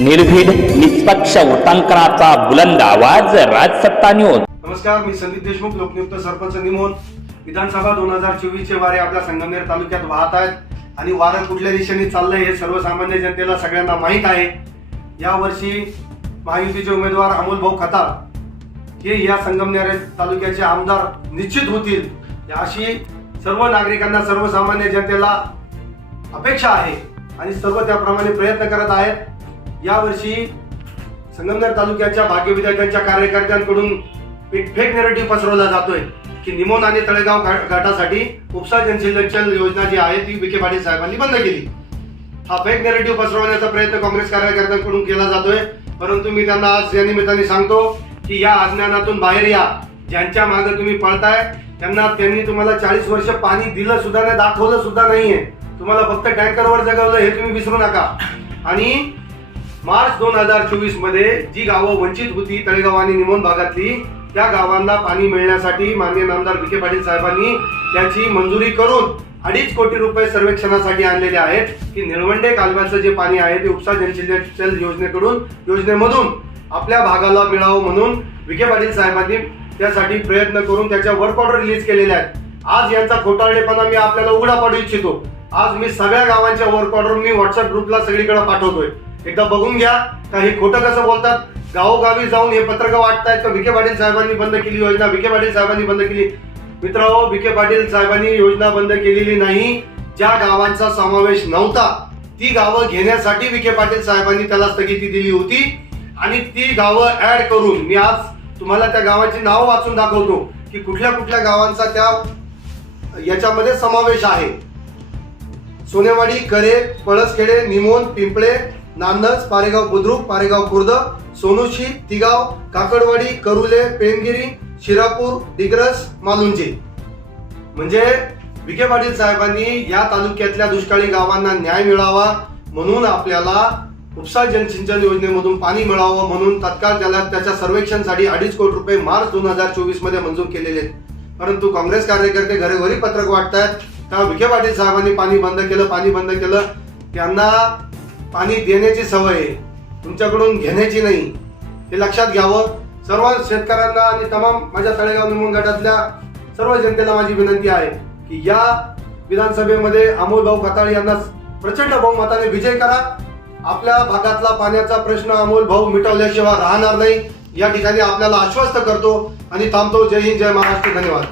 निर्भीड निष्पक्ष उटंकराचा बुलंद आवाज राजसत्ता न्यूज नमस्कार मी संदीप देशमुख लोकनियुक्त सरपंच निमोन. विधानसभा दोन हजार चोवीस चे वारे आपल्या संगमनेर तालुक्यात वाहत आहेत आणि वारं कुठल्या दिशेने चाललंय हे सर्वसामान्य जनतेला सगळ्यांना माहीत आहे. यावर्षी महायुतीचे उमेदवार अमोल भाऊ खताळ हे या संगमनेर तालुक्याचे आमदार निश्चित होतील. अशी सर्व नागरिकांना सर्वसामान्य जनतेला अपेक्षा आहे आणि सर्व त्याप्रमाणे प्रयत्न करत आहेत. यावर्षी संगमनेर तालुक्याच्या भाग्य विद्यार्थ्यांच्या कार्यकर्त्यांकडून एक फेक नेरेटिव्ह पसरवला जातोय की निमोन आणि तळेगाव घाटासाठी उपसा जनसिंचन योजना जी आहे ती विखे पाटील साहेबांनी बंद केली. हा फेक नेरेटिव्ह पसरवण्याचा प्रयत्न काँग्रेस कार्यकर्त्यांकडून केला जातोय. परंतु मी त्यांना आज या निमित्ताने सांगतो की या अज्ञानातून बाहेर या. ज्यांच्या मागे तुम्ही पळताय त्यांना त्यांनी तुम्हाला चाळीस वर्ष पाणी दिलं सुद्धा नाही दाखवलं सुद्धा नाहीये. तुम्हाला फक्त टँकरवर जगवलं हे तुम्ही विसरू नका. आणि मार्च दोन हजार चोवीसमध्ये जी गावं वंचित होती तळेगाव आणि निमोन भागातली त्या गावांना पाणी मिळण्यासाठी माननीय आमदार विखे पाटील साहेबांनी त्याची मंजुरी करून अडीच कोटी रुपये सर्वेक्षणासाठी आणलेले आहेत. की निळवंडे कालव्याचं जे पाणी आहे ते उपसा जलसिंचन योजनेकडून योजनेमधून आपल्या भागाला मिळावं म्हणून विखे पाटील साहेबांनी त्यासाठी प्रयत्न करून त्याच्या वर्क ऑर्डर रिलीज केलेल्या आहेत. आज यांचा खोटारडेपणा मी आपल्याला उघडा पाडू इच्छितो. आज मी सगळ्या गावांच्या वर्क ऑर्डर मी व्हॉट्सअप ग्रुपला सगळीकडे पाठवतोय. एकदा बघून घ्या का हे खोटं कसं बोलतात. गावोगावी जाऊन हे पत्रक वाटतायत का? विखे पाटील साहेबांनी बंद केली योजना? विखे पाटील साहेबांनी बंद केली. मित्र विखे पाटील साहेबांनी योजना बंद केलेली नाही. ज्या गावांचा समावेश नव्हता ती गावं घेण्यासाठी विखे पाटील साहेबांनी त्याला स्थगिती दिली होती. आणि ती गावं ऍड करून मी आज तुम्हाला त्या गावाची नावं वाचून दाखवतो की कुठल्या कुठल्या गावांचा त्या याच्यामध्ये समावेश आहे. सोनेवाडी करे पळसखेडे निमोन पिंपळे नांदज पारेगाव बुद्रुक पारेगाव खुर्द सोनुशी तिगाव काकडवाडी करुले पेमगिरी शिरापूर डिग्रस मालुंजी. म्हणजे विखे पाटील साहेबांनी या तालुक्यातल्या दुष्काळी गावांना न्याय मिळावा म्हणून आपल्याला उपसा जलसिंचन योजनेमधून पाणी मिळावं म्हणून तत्काळ त्याला त्याच्या सर्वेक्षणसाठी अडीच कोटी रुपये मार्च दोन हजार चोवीसमध्ये मंजूर केलेले आहेत. परंतु काँग्रेस कार्यकर्ते घरोघरी पत्रक आहेत त्या विखे पाटील साहेबांनी पाणी बंद केलं पाणी बंद केलं? त्यांना पाणी देण्याची सवय आहे. तुमच्याकडून घेण्याची नाही. हे लक्षात घ्यावं. सर्व शेतकऱ्यांना आणि तमाम माझ्या तळेगाव निमून गटातल्या सर्व जनतेला माझी विनंती आहे की या विधानसभेमध्ये अमोल भाऊ खताळ यांना प्रचंड बहुमताने विजय करा. आपल्या भागातला पाण्याचा प्रश्न अमोल भाऊ मिटवल्याशिवाय राहणार नाही. या ठिकाणी आपल्याला आश्वस्त करतो आणि थांबतो. जय हिंद जय महाराष्ट्र. धन्यवाद.